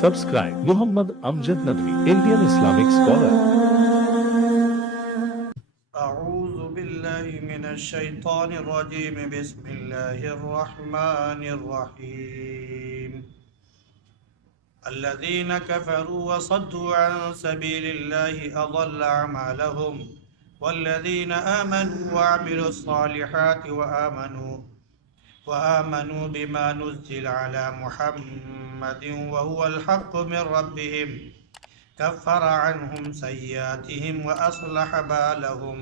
Subscribe Muhammad Amjad Nadwi, Indian Islamic scholar. أعوذ بالله من الشيطان الرجيم بسم الله الرحمن الرحيم الذين كفروا وصدوا عن سبيل الله أضل أعمالهم والذين آمنوا وعملوا الصالحات وآمنوا بما نزل على محمد وهو الحق من ربهم كفر عنهم سيئاتهم وأصلح بالهم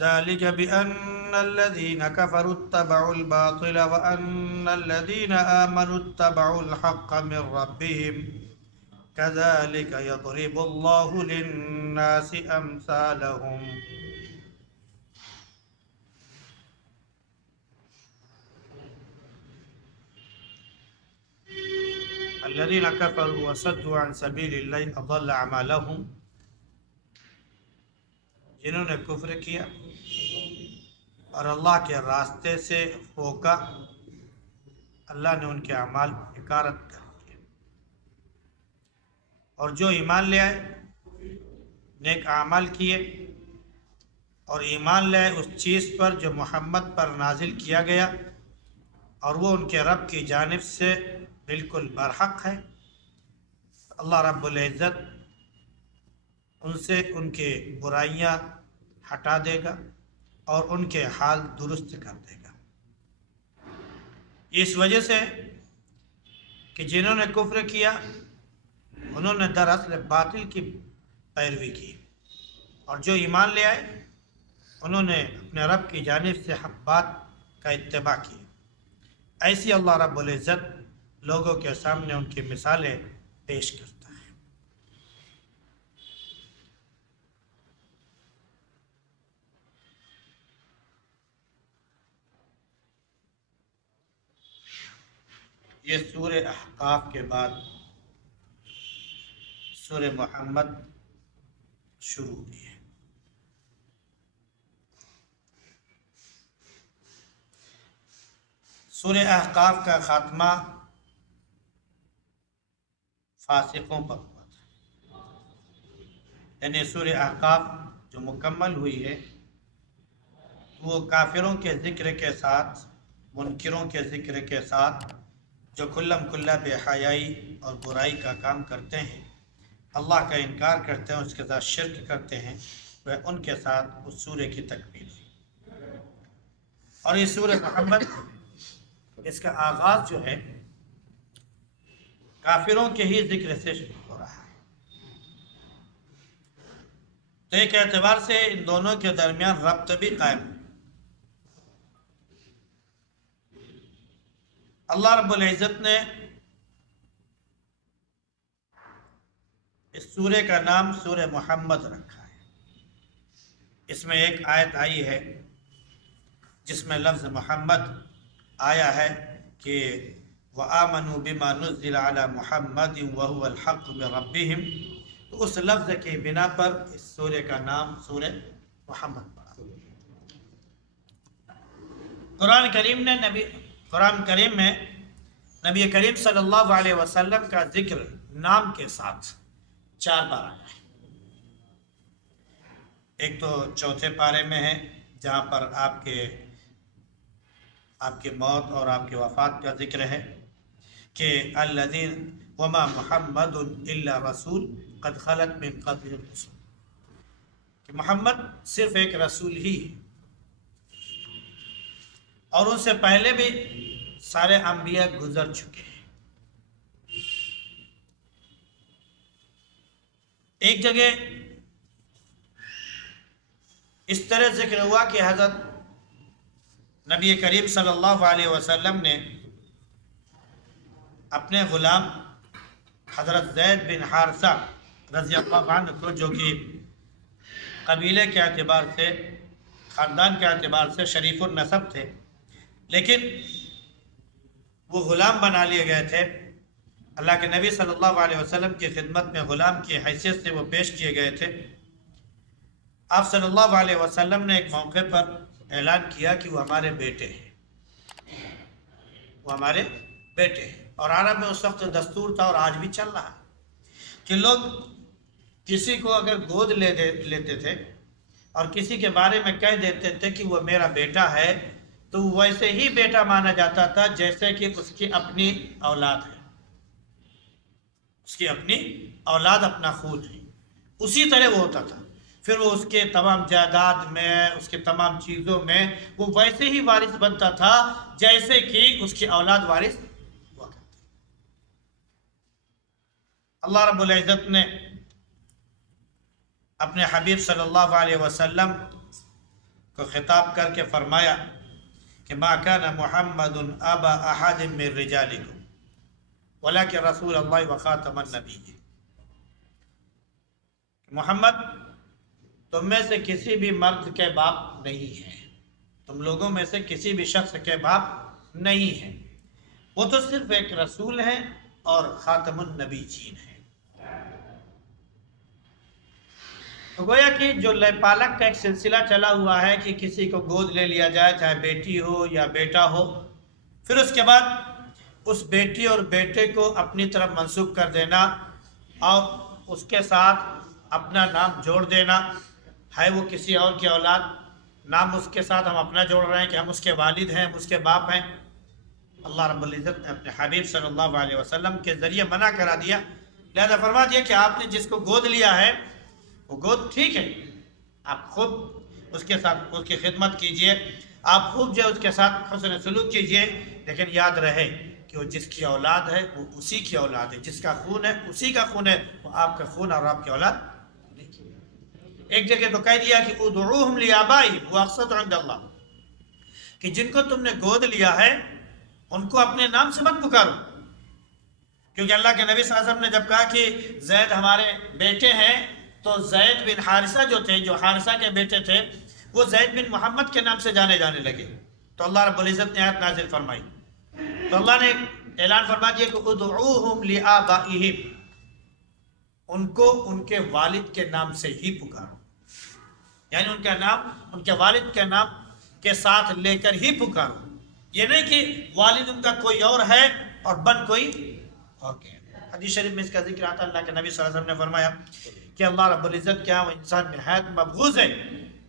ذلك بأن الذين كفروا اتبعوا الباطل وأن الذين آمنوا اتبعوا الحق من ربهم كذلك يضرب الله للناس أمثالهم الذين كفروا وصدوا عن سبيل الله أضل أعمالهم جنہوں نے کفر کیا اور اللہ کے راستے سے روکا اللہ نے ان کے اعمال حقارت کر دیا، اور جو ایمان لے آئے نیک اعمال کیے اور ایمان لے آئے اس چیز پر جو محمد پر نازل کیا گیا اور وہ ان کے رب کی جانب سے بالکل برحق ہے، اللہ رب العزت ان سے ان کے برائیاں ہٹا دے گا اور ان کے حال درست کر دے گا۔ اس وجہ سے کہ جنہوں نے کفر کیا انہوں نے دراصل باطل کی پیروی کی، اور جو ایمان لے آئے انہوں نے اپنے رب کی جانب سے حق بات کا اتباع کی۔ ایسی اللہ رب العزت لوگوں کے سامنے ان کی مثالیں پیش کرتا ہے۔ یہ سورہ احقاف کے بعد سورہ محمد شروع ہوئی ہے۔ سورہ احقاف کا خاتمہ فاسقوں پر ہوا تھا، یعنی سورہ احقاف جو مکمل ہوئی ہے وہ کافروں کے ذکر کے ساتھ، منکروں کے ذکر کے ساتھ، جو کھلم کھلا بے حیائی اور برائی کا کام کرتے ہیں، اللہ کا انکار کرتے ہیں، اس کے ساتھ شرک کرتے ہیں، وہ ان کے ساتھ اس سورہ کی تکمیل ہوئی۔ اور یہ سورہ محمد، اس کا آغاز جو ہے کافروں کے ہی ذکر سے شروع ہو رہا ہے، تو ایک اعتبار سے ان دونوں کے درمیان ربط بھی قائم ہے۔ اللہ رب العزت نے اس سورہ کا نام سورہ محمد رکھا ہے۔ اس میں ایک آیت آئی ہے جس میں لفظ محمد آیا ہے کہ وَآمَنُوا بِمَا نُزِّلَ عَلَى مُحَمَّدٍ وَهُوَ الْحَقُّ مِنْ رَبِّهِمْ، تو اس لفظ کی بنا پر اس سورہ کا نام سورہ محمد پڑا۔ قرآن کریم میں نبی کریم صلی اللہ علیہ وسلم کا ذکر نام کے ساتھ 4 بار آیا ہے۔ ایک تو چوتھے پارے میں ہے جہاں پر آپ کے موت اور آپ کے وفات کا ذکر ہے کہ الذین وما محمد الا رسول قد خلت من قبلہ الرسل، کہ محمد صرف ایک رسول ہی ہے اور ان سے پہلے بھی سارے انبیاء گزر چکے ہیں۔ ایک جگہ اس طرح ذکر ہوا کہ حضرت نبی کریم صلی اللہ علیہ وسلم نے اپنے غلام حضرت زید بن حارثہ رضی اللہ عنہ کو، جو کہ قبیلے کے اعتبار سے، خاندان کے اعتبار سے شریف النسب تھے، لیکن وہ غلام بنا لیے گئے تھے، اللہ کے نبی صلی اللہ علیہ وسلم کی خدمت میں غلام کی حیثیت سے وہ پیش کیے گئے تھے۔ آپ صلی اللہ علیہ وسلم نے ایک موقع پر اعلان کیا کہ وہ ہمارے بیٹے ہیں، وہ ہمارے بیٹے ہیں۔ اور عرب میں اس وقت دستور تھا اور آج بھی چل رہا ہے کہ لوگ کسی کو اگر گود لیتے تھے اور کسی کے بارے میں کہہ دیتے تھے کہ وہ میرا بیٹا ہے تو ویسے ہی بیٹا مانا جاتا تھا جیسے کہ اس کی اپنی اولاد ہے، اس کی اپنی اولاد اپنا خون ہے، اسی طرح وہ ہوتا تھا۔ پھر وہ اس کے تمام جائیداد میں، اس کے تمام چیزوں میں وہ ویسے ہی وارث بنتا تھا جیسے کہ اس کی اولاد وارث ہوا کرتی۔ اللہ رب العزت نے اپنے حبیب صلی اللہ علیہ وسلم کو خطاب کر کے فرمایا کہ ما کان محمد ابا احد من رجالکم ولکن رسول اللہ وخاتم النبیین، محمد تم میں سے کسی بھی مرد کے باپ نہیں ہے، تم لوگوں میں سے کسی بھی شخص کے باپ نہیں ہے، وہ تو صرف ایک رسول ہے اور خاتم النبیین ہے۔ تو گویا کہ جو لے پالک کا ایک سلسلہ چلا ہوا ہے کہ کسی کو گود لے لیا جائے، چاہے بیٹی ہو یا بیٹا ہو، پھر اس کے بعد اس بیٹی اور بیٹے کو اپنی طرف منسوب کر دینا اور اس کے ساتھ اپنا نام جوڑ دینا، ہے وہ کسی اور کی اولاد، نام اس کے ساتھ ہم اپنا جوڑ رہے ہیں کہ ہم اس کے والد ہیں، ہم اس کے باپ ہیں۔ اللہ رب العزت نے اپنے حبیب صلی اللہ علیہ وسلم کے ذریعے منع کرا دیا، لہذا فرما دیا کہ آپ نے جس کو گود لیا ہے وہ گود ٹھیک ہے، آپ خوب اس کے ساتھ اس کی خدمت کیجئے، آپ خوب جو اس کے ساتھ حسن سلوک کیجئے، لیکن یاد رہے کہ وہ جس کی اولاد ہے وہ اسی کی اولاد ہے، جس کا خون ہے اسی کا خون ہے، وہ آپ کا خون اور آپ کی اولاد نہیں۔ ایک جگہ تو کہہ دیا کہ ادعوہم لآبائہم هو اقسط عند اللہ، کہ جن کو تم نے گود لیا ہے ان کو اپنے نام سے مت پکارو، کیونکہ اللہ کے نبی صلی اللہ علیہ وسلم نے جب کہا کہ زید ہمارے بیٹے ہیں تو زید بن حارثہ جو تھے، جو حارثہ کے بیٹے تھے، وہ زید بن محمد کے نام سے جانے لگے، تو اللہ رب العزت نے آیت نازل فرمائی، تو اللہ نے اعلان فرما دیا کہ ادعوہم لآبائہم، ان کو ان کے والد کے نام سے ہی پکارو، یعنی ان کا نام ان کے والد کے نام کے ساتھ لے کر ہی پکارو، یہ نہیں کہ والد ان کا کوئی اور ہے اور بن کوئی اور کے۔ حدیث شریف میں اس کا ذکر آتا ہے، اللہ کے نبی صلی اللہ علیہ وسلم نے فرمایا کہ اللہ رب العزت کیا وہ انسان نہایت مبغوض ہے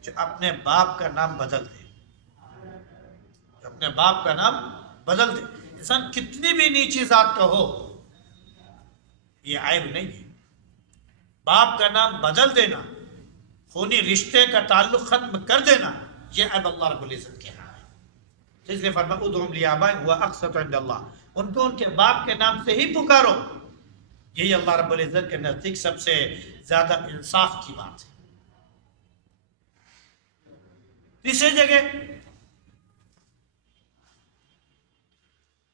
جو اپنے باپ کا نام بدل دے، جو اپنے باپ کا نام بدل دے۔ انسان کتنی بھی نیچی ذات کا ہو یہ عیب نہیں ہے، باپ کا نام بدل دینا، خونی رشتے کا تعلق ختم کر دینا، یہ عیب اللہ رب العزت کے ہاں ہے۔ اس لیے فرمایا ادعوہم لآبائہم هو اقسط عند اللہ، ان کو ان کے باپ کے نام سے ہی پکارو، یہی اللہ رب العزت کے نزدیک سب سے زیادہ انصاف کی بات ہے۔ تیسری جگہ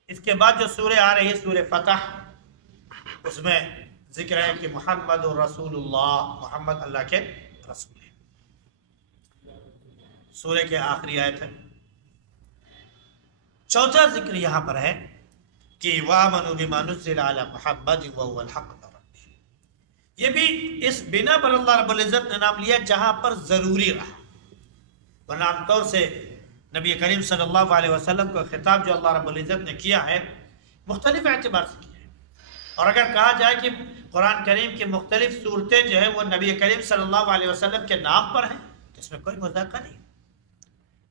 اس کے بعد جو سورہ آ رہی ہے سورہ فتح، اس میں ذکر ہے کہ محمد رسول اللہ، محمد اللہ کے رسول ہیں، سورہ کے آخری آیت ہے۔ چوتھا ذکر یہاں پر ہے کہ وَآمَنُوا بِمَا نُزِّلَ عَلَى مُحَمَّدٍ وَهُوَ الْحَقُّ مِن رَبِّهِمْ، یہ بھی اس بنا پر اللہ رب العزت نے نام لیا جہاں پر ضروری رہا، ورنہ عام طور سے نبی کریم صلی اللہ علیہ وسلم کو خطاب جو اللہ رب العزت نے کیا ہے مختلف اعتبار سے کیا ہے، اور اگر کہا جائے کہ قرآن کریم کی مختلف صورتیں جو ہیں وہ نبی کریم صلی اللہ علیہ وسلم کے نام پر ہیں تو اس میں کوئی مذاکرہ نہیں۔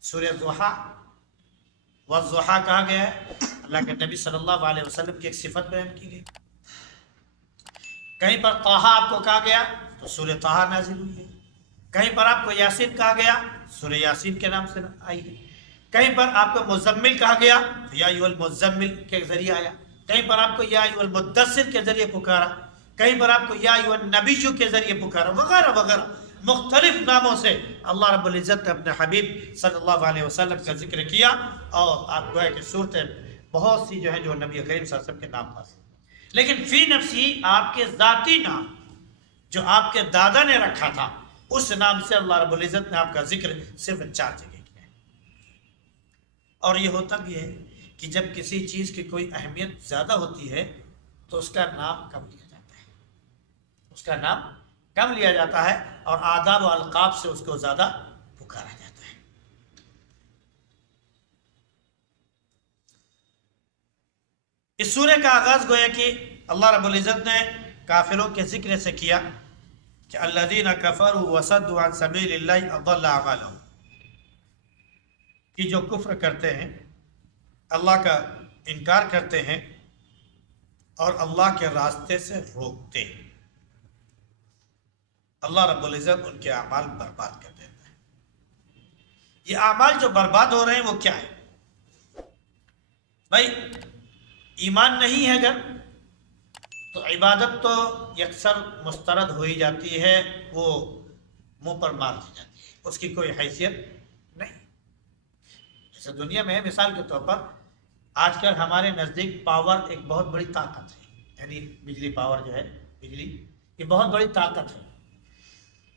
سورہ ضحیٰ والضحیٰ کہا گیا ہے، اللہ کے نبی صلی اللہ علیہ وسلم کی ایک صفت بیان کی گئی۔ کہیں پر طٰہٰ آپ کو کہا گیا تو سورہ طٰہٰ نازل ہوئی ہے، کہیں پر آپ کو یاسین کہا گیا سورہ یاسین کے نام سے آئی ہے، کہیں پر آپ کو مزمل کہا گیا تو یا ایھا المزمل کے ذریعے آیا، کہیں پر آپ کو یا ایھا المدثر کے ذریعے پکارا، کہیں پر آپ کو یا ایھا النبی کے ذریعے پکارا، وغیرہ وغیرہ مختلف ناموں سے اللہ رب العزت نے اپنے حبیب صلی اللہ علیہ وسلم کا ذکر کیا، اور آپ گویا کہ صورتیں بہت سی جو ہیں جو نبی کریم صلی اللہ علیہ وسلم کے نام پر، لیکن فی نفسی آپ کے ذاتی نام جو آپ کے دادا نے رکھا تھا اس نام سے اللہ رب العزت نے آپ کا ذکر صرف 4 جگہ کیا ہے۔ اور یہ ہوتا بھی ہے کہ جب کسی چیز کی کوئی اہمیت زیادہ ہوتی ہے تو اس کا نام کم لیا جاتا ہے، اس کا نام کم لیا جاتا ہے اور آداب و القاب سے اس کو زیادہ پکارا جاتا ہے۔ اس سورہ کا آغاز گویا کہ اللہ رب العزت نے کافروں کے ذکر سے کیا کہ الذین کفروا وصدوا عن سبیل اللہ اضل اعمالهم، کہ جو کفر کرتے ہیں، اللہ کا انکار کرتے ہیں اور اللہ کے راستے سے روکتے ہیں، اللہ رب العزت ان کے اعمال برباد کر دیتا ہے۔ یہ اعمال جو برباد ہو رہے ہیں وہ کیا ہے؟ بھائی ایمان نہیں ہے اگر تو عبادت تو یکسر مسترد ہوئی جاتی ہے، وہ منہ پر مار دی جاتی ہے، اس کی کوئی حیثیت نہیں۔ جیسے دنیا میں ہے، مثال کے طور پر آج کل ہمارے نزدیک پاور ایک بہت بڑی طاقت ہے، یعنی بجلی پاور جو ہے، بجلی یہ بہت بڑی طاقت ہے۔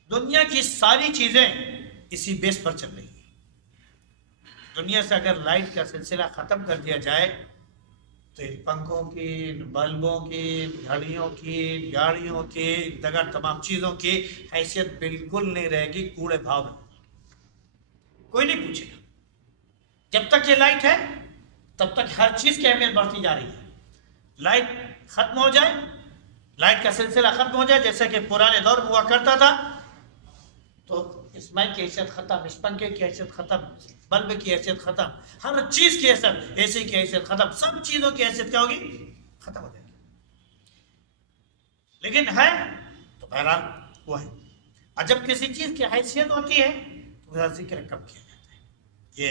دنیا کی ساری چیزیں اسی بیس پر چل رہی ہیں۔ دنیا سے اگر لائٹ کا سلسلہ ختم کر دیا جائے تو ان پنکھوں کی، بلبوں کی، گھڑیوں کی، گاڑیوں کی، دیگر تمام چیزوں کی حیثیت بالکل نہیں رہے گی، کوڑے بھاؤ میں کوئی نہیں پوچھے گا۔ جب تک یہ لائٹ ہے تب تک ہر چیز کی اہمیت بڑھتی جا رہی ہے۔ لائٹ ختم ہو جائے، لائٹ کا سلسلہ ختم ہو جائے، جیسے کہ پرانے دور میں ہوا کرتا تھا، تو اس مائک کی حیثیت ختم، اس پنکھے کی حیثیت ختم، بلب کی حیثیت ختم، ہر چیز کی حیثیت، اے سی کی حیثیت ختم، سب چیزوں کی حیثیت کیا ہوگی؟ ختم ہو جائے گی۔ لیکن ہے تو بہرحال وہ ہے، اور جب کسی چیز کی حیثیت ہوتی ہے تو اس کا ذکر کم کیا جاتا ہے، یہ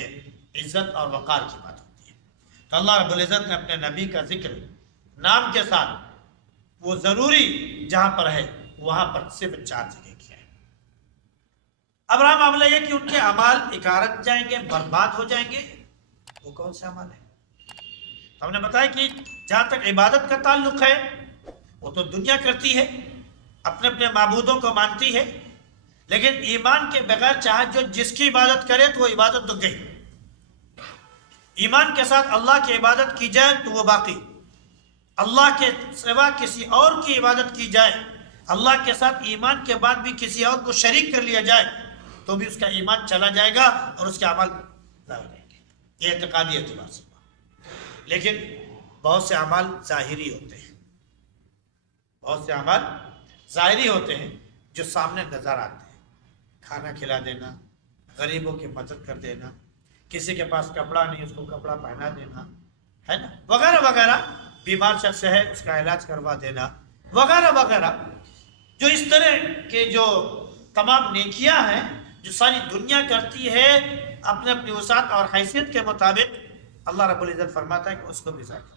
عزت اور وقار کی بات ہوتی ہے۔ تو اللہ رب العزت نے اپنے نبی کا ذکر نام کے ساتھ وہ ضروری جہاں پر ہے وہاں پر صرف 4 جگہ کیا ہے۔ اب رہا معاملہ یہ کہ ان کے اعمال اکارت جائیں گے، برباد ہو جائیں گے، وہ کون سے اعمال ہیں؟ ہم نے بتایا کہ جہاں تک عبادت کا تعلق ہے وہ تو دنیا کرتی ہے، اپنے اپنے معبودوں کو مانتی ہے، لیکن ایمان کے بغیر چاہے جو جس کی عبادت کرے تو وہ عبادت تو گئی۔ ایمان کے ساتھ اللہ کی عبادت کی جائے تو وہ باقی، اللہ کے سوا کسی اور کی عبادت کی جائے، اللہ کے ساتھ ایمان کے بعد بھی کسی اور کو شریک کر لیا جائے تو بھی اس کا ایمان چلا جائے گا اور اس کے اعمال ضائع ہو جائیں گے۔ یہ اعتقادی اعتبار سے، لیکن بہت سے اعمال ظاہری ہوتے ہیں، بہت سے اعمال ظاہری ہوتے ہیں جو سامنے نظر آتے ہیں، کھانا کھلا دینا، غریبوں کی مدد کر دینا، کسی کے پاس کپڑا نہیں اس کو کپڑا پہنا دینا، ہے نا، وغیرہ وغیرہ، بیمار شخص ہے اس کا علاج کروا دینا، وغیرہ وغیرہ، جو اس طرح کے جو تمام نیکیاں ہیں جو ساری دنیا کرتی ہے اپنے اپنی وسعت اور حیثیت کے مطابق، اللہ رب العزت فرماتا ہے کہ اس کو بھی ضائع کرو۔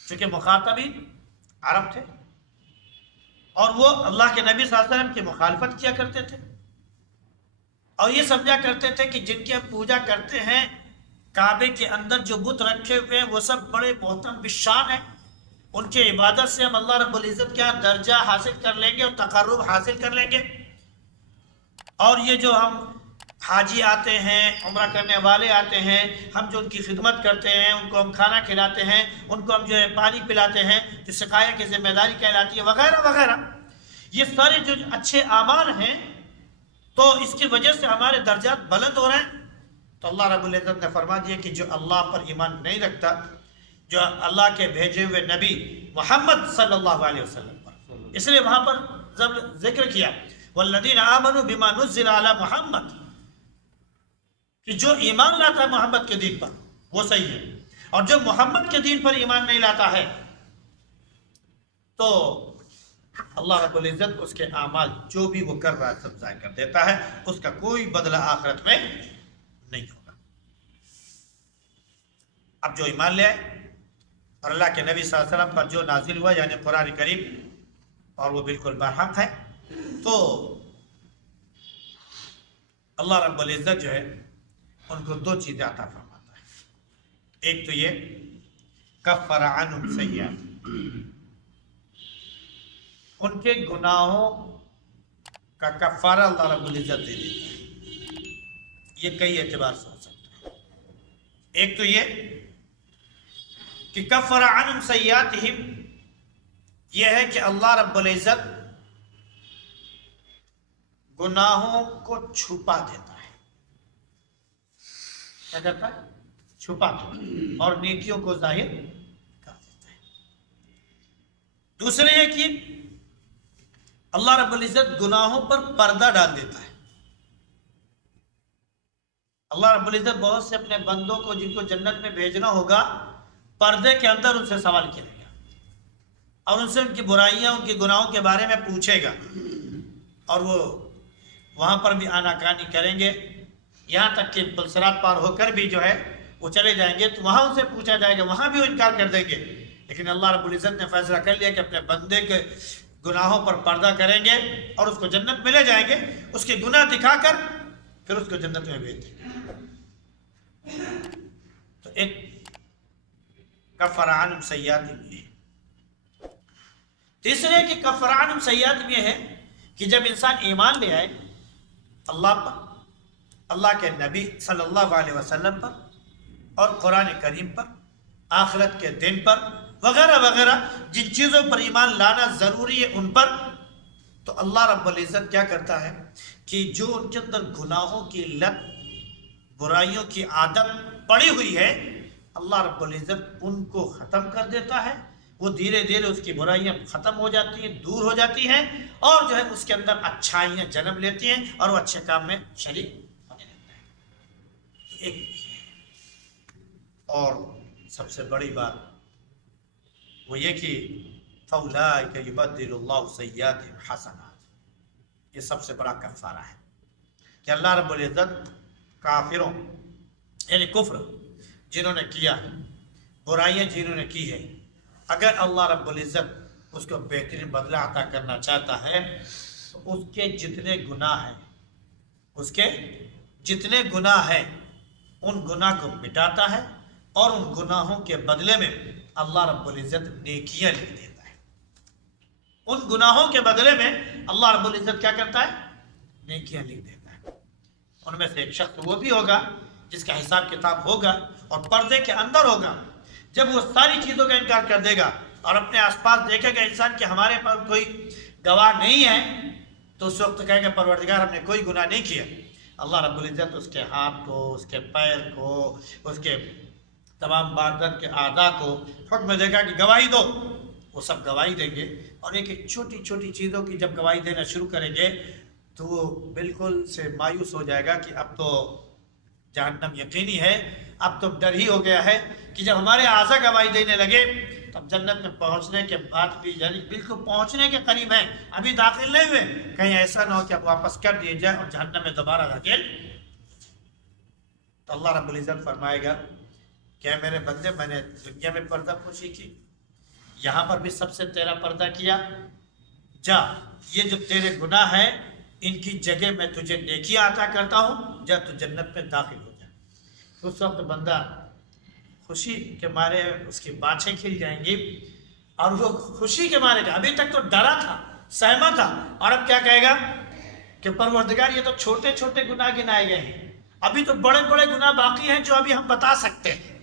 چونکہ مخاطبین عرب تھے اور وہ اللہ کے نبی صلی اللہ علیہ وسلم کی مخالفت کیا کرتے تھے اور یہ سمجھا کرتے تھے کہ جن کی ہم پوجا کرتے ہیں، کعبے کے اندر جو بت رکھے ہوئے ہیں وہ سب بڑے محترم بالشان ہیں، ان کی عبادت سے ہم اللہ رب العزت کا درجہ حاصل کر لیں گے اور تقرب حاصل کر لیں گے، اور یہ جو ہم حاجی آتے ہیں، عمرہ کرنے والے آتے ہیں، ہم جو ان کی خدمت کرتے ہیں، ان کو ہم کھانا کھلاتے ہیں، ان کو ہم جو ہے پانی پلاتے ہیں، جو سقایا کی ذمہ داری کہلاتی ہے، وغیرہ وغیرہ، یہ سارے جو اچھے اعمال ہیں تو اس کی وجہ سے ہمارے درجات بلند ہو رہے ہیں۔ تو اللہ رب العزت نے فرما دیا کہ جو اللہ پر ایمان نہیں رکھتا، جو اللہ کے بھیجے ہوئے نبی محمد صلی اللہ علیہ وسلم پر، اس لیے وہاں پر ذکر کیا والذین آمنوا بما نزل علی محمد، کہ جو ایمان لاتا ہے محمد کے دین پر وہ صحیح ہے، اور جو محمد کے دین پر ایمان نہیں لاتا ہے تو اللہ رب العزت اس کے اعمال جو بھی وہ کر رہا ہے سب ضائع کر دیتا ہے، اس کا کوئی بدلہ آخرت میں نہیں ہوگا۔ اب جو ایمان لے آئے اور اللہ کے نبی صلی اللہ علیہ وسلم پر جو نازل ہوا یعنی قرآن کریم، اور وہ بالکل برحق ہے، تو اللہ رب العزت جو ہے ان کو 2 چیزیں عطا فرماتا ہے۔ ایک تو یہ کفر عنہم سیئات، ان کے گناہوں کا کفارہ اللہ رب العزت دے دیتا ہے۔ یہ کئی اعتبار سے ہو سکتا ہے۔ ایک تو یہ کہ کفر عنہم سیئاتہم، یہ ہے کہ اللہ رب العزت گناہوں کو چھپا دیتا ہے۔ کیا کرتا ہے؟ چھپاتا ہے اور نیکیوں کو ظاہر کر دیتا ہے۔ دوسرے یہ کہ اللہ رب العزت گناہوں پر پردہ ڈال دیتا ہے۔ اللہ رب العزت بہت سے اپنے بندوں کو جن کو جنت میں بھیجنا ہوگا پردے کے اندر ان سے سوال کرے گا اور ان سے ان کی برائیاں ان کے گناہوں کے بارے میں پوچھے گا، اور وہ وہاں پر بھی آناکانی کریں گے، یہاں تک کہ پلسرات پار ہو کر بھی جو ہے وہ چلے جائیں گے تو وہاں ان سے پوچھا جائے گا، وہاں بھی وہ انکار کر دیں گے۔ لیکن اللہ رب العزت نے فیصلہ کر لیا کہ اپنے بندے کے گناہوں پر پردہ کریں گے اور اس کو جنت میں لے جائیں گے، اس کے گناہ دکھا کر پھر اس کو جنت میں بھیج دیں گے۔ تو ایک کفر عنہم سیئاتہم یہ ہے۔ تیسرے کہ کفر عنہم سیئاتہم یہ ہے کہ جب انسان ایمان لے آئے اللہ پر، اللہ کے نبی صلی اللہ علیہ وسلم پر اور قرآن کریم پر، آخرت کے دن پر وغیرہ وغیرہ جن چیزوں پر ایمان لانا ضروری ہے ان پر، تو اللہ رب العزت کیا کرتا ہے کہ جو ان کے اندر گناہوں کی لت، برائیوں کی عادت پڑی ہوئی ہے، اللہ رب العزت ان کو ختم کر دیتا ہے۔ وہ دھیرے دھیرے اس کی برائیاں ختم ہو جاتی ہیں، دور ہو جاتی ہیں، اور جو ہے اس کے اندر اچھائیاں جنم لیتی ہیں اور وہ اچھے کام میں شریک ہونے لگتا ہے۔ ایک اور سب سے بڑی بات وہ یہ کہ فَأُولَٰئِكَ يُبَدِّلُ اللَّهُ سَيِّئَاتِهِمْ حَسَنَاتٍ، یہ سب سے بڑا کفارہ ہے کہ اللہ رب العزت کافروں یعنی کفر جنہوں نے کیا ہے، برائیاں جنہوں نے کی ہے، اگر اللہ رب العزت اس کو بہترین بدلہ عطا کرنا چاہتا ہے تو اس کے جتنے گناہ ہیں، اس کے جتنے گناہ ہیں ان گناہ کو مٹاتا ہے، اور ان گناہوں کے بدلے میں اللہ رب العزت نیکیاں لکھ دیتا ہے۔ ان گناہوں کے بدلے میں اللہ رب العزت کیا کرتا ہے؟ نیکیاں لکھ دیتا ہے۔ ان میں سے ایک شخص وہ بھی ہوگا جس کا حساب کتاب ہوگا اور پردے کے اندر ہوگا، جب وہ ساری چیزوں کا انکار کر دے گا اور اپنے آس پاس دیکھے گا انسان کہ ہمارے پاس کوئی گواہ نہیں ہے، تو اس وقت کہے گا پروردگار ہم نے کوئی گناہ نہیں کیا۔ اللہ رب العزت اس کے ہاتھ کو، اس کے پیر کو، اس کے تمام بدن کے اعضاء کو حکم دے گا کہ گواہی دو، وہ سب گواہی دیں گے، اور ایک ایک چھوٹی چھوٹی چیزوں کی جب گواہی دینا شروع کریں گے تو وہ بالکل سے مایوس ہو جائے گا کہ اب تو جہنم یقینی ہے، اب تو ڈر ہی ہو گیا ہے کہ جب ہمارے اعضاء گواہی دینے لگے تب جنت میں پہنچنے کے بعد بھی یعنی بالکل پہنچنے کے قریب ہیں، ابھی داخل نہیں ہوئے، کہیں ایسا نہ ہو کہ اب واپس کر دیے جائے اور جہنم میں دوبارہ دھکیل۔ تو اللہ رب العزت فرمائے گا کہ میرے بندے میں نے دنیا میں پردہ پوشی کی، یہاں پر بھی سب سے تیرا پردہ کیا، جا یہ جو تیرے گناہ ہیں ان کی جگہ میں تجھے نیکیاں عطا کرتا ہوں، جا تو جنت میں داخل ہو جا۔ اس وقت بندہ خوشی کے مارے اس کی بانچیں کھل جائیں گی، اور وہ خوشی کے مارے ابھی تک تو ڈرا تھا، سہما تھا، اور اب کیا کہے گا کہ پروردگار یہ تو چھوٹے چھوٹے گناہ گنائے گئے ہیں، ابھی تو بڑے بڑے گناہ باقی ہیں جو ابھی ہم بتا سکتے ہیں،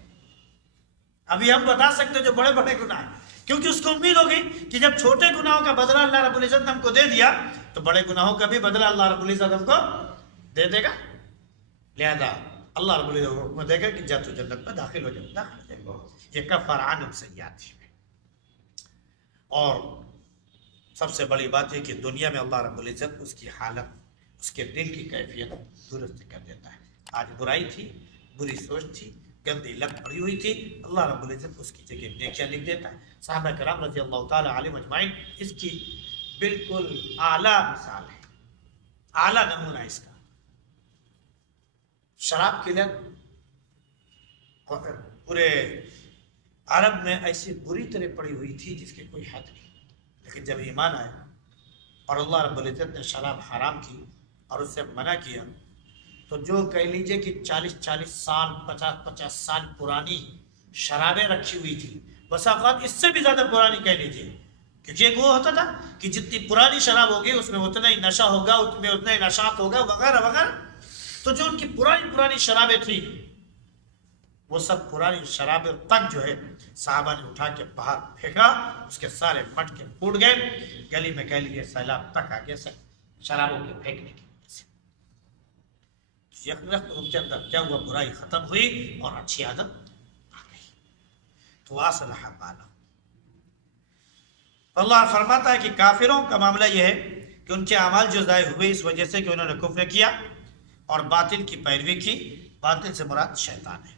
ابھی ہم بتا سکتے ہیں جو بڑے بڑے گناہ ہیں، کیونکہ اس کو امید ہوگی کہ جب چھوٹے گناہوں کا بدلہ اللہ رب العزت نے ہم کو دے دیا تو بڑے گناہوں کا بھی بدلہ اللہ رب العزت ہم کو دے دے گا، لہذا اللہ رب العزت حکم دے گا کہ جا تو جنت میں داخل ہو جائے، داخل ہو جائے۔ یہ کفر عنہم سیئاتہم ہے۔ اور سب سے بڑی بات ہے کہ دنیا میں اللہ رب العزت اس کی حالت، اس کے دل کی کیفیت درست کر دیتا ہے۔ آج برائی تھی، بری سوچ تھی، گندی لت پڑی ہوئی تھی، اللہ رب العزت اس کی جگہ نیکیاں لکھ دیتا ہے۔ صحابہ کرام رضی اللہ تعالی علیہم اجمعین اس کی بالکل اعلیٰ مثال ہے، اعلیٰ نمونہ اس کا۔ شراب کی لت پورے عرب میں ایسی بری طرح پڑی ہوئی تھی جس کی کوئی حد نہیں، لیکن جب ایمان آیا اور اللہ رب العزت نے شراب حرام کی اور اس سے منع کیا تو جو کہہ لیجئے کہ 40 سال 50 سال پرانی شرابیں رکھی ہوئی تھی، بس اوقات اس سے بھی زیادہ پرانی کہہ لیجئے، کیونکہ ایک وہ ہوتا تھا کہ جتنی پرانی شراب ہوگی اس میں اتنا ہی نشہ ہوگا، اس میں اتنا ہی نشاط ہوگا وغیرہ وغیرہ، تو جو ان کی پرانی شرابیں تھیں وہ سب پرانی شرابیں تک جو ہے صحابہ نے اٹھا کے باہر پھینکا، اس کے سارے مٹکے پھوٹ گئے، گلی میں کہہ لیجیے سیلاب تک آ گیا شرابوں کے پھینکنے کی وجہ سے۔ یک وقت ان کے اندر کیا ہوا، برائی ختم ہوئی اور اچھی عادت آ گئی. تو اصلح بالہ. اللہ فرماتا ہے کہ کافروں کا معاملہ یہ ہے کہ ان کے اعمال جو ضائع ہوئے اس وجہ سے کہ انہوں نے کفر کیا اور باطل کی پیروی کی. باطل سے مراد شیطان ہے.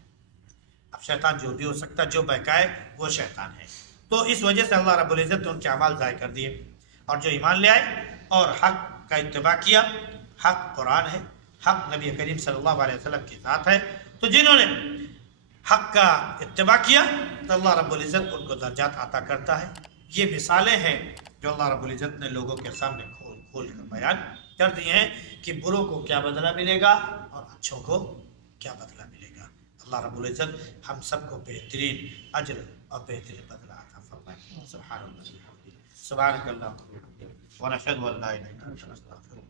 اب شیطان جو بھی ہو سکتا ہے، جو بہکائے وہ شیطان ہے. تو اس وجہ سے اللہ رب العزت نے ان کے اعمال ضائع کر دیے. اور جو ایمان لے آئے اور حق کا اتباع کیا، حق قرآن ہے، حق نبی کریم صلی اللہ علیہ وسلم کے ساتھ ہے، تو جنہوں نے حق کا اتباع کیا تو اللہ رب العزت ان کو درجات عطا کرتا ہے. یہ مثالیں ہیں جو اللہ رب العزت نے لوگوں کے سامنے کھول کر بیان کر دی ہیں کہ بروں کو کیا بدلہ ملے گا اور اچھوں کو کیا بدلہ ملے گا. اللہ رب العزت ہم سب کو بہترین اجر اور بہترین بدلہ عطا فرمائے. سبحان اللہ، سبحانک اللہم و بحمدک، ونشہد ان لا الہ الا انت، نستغفرک.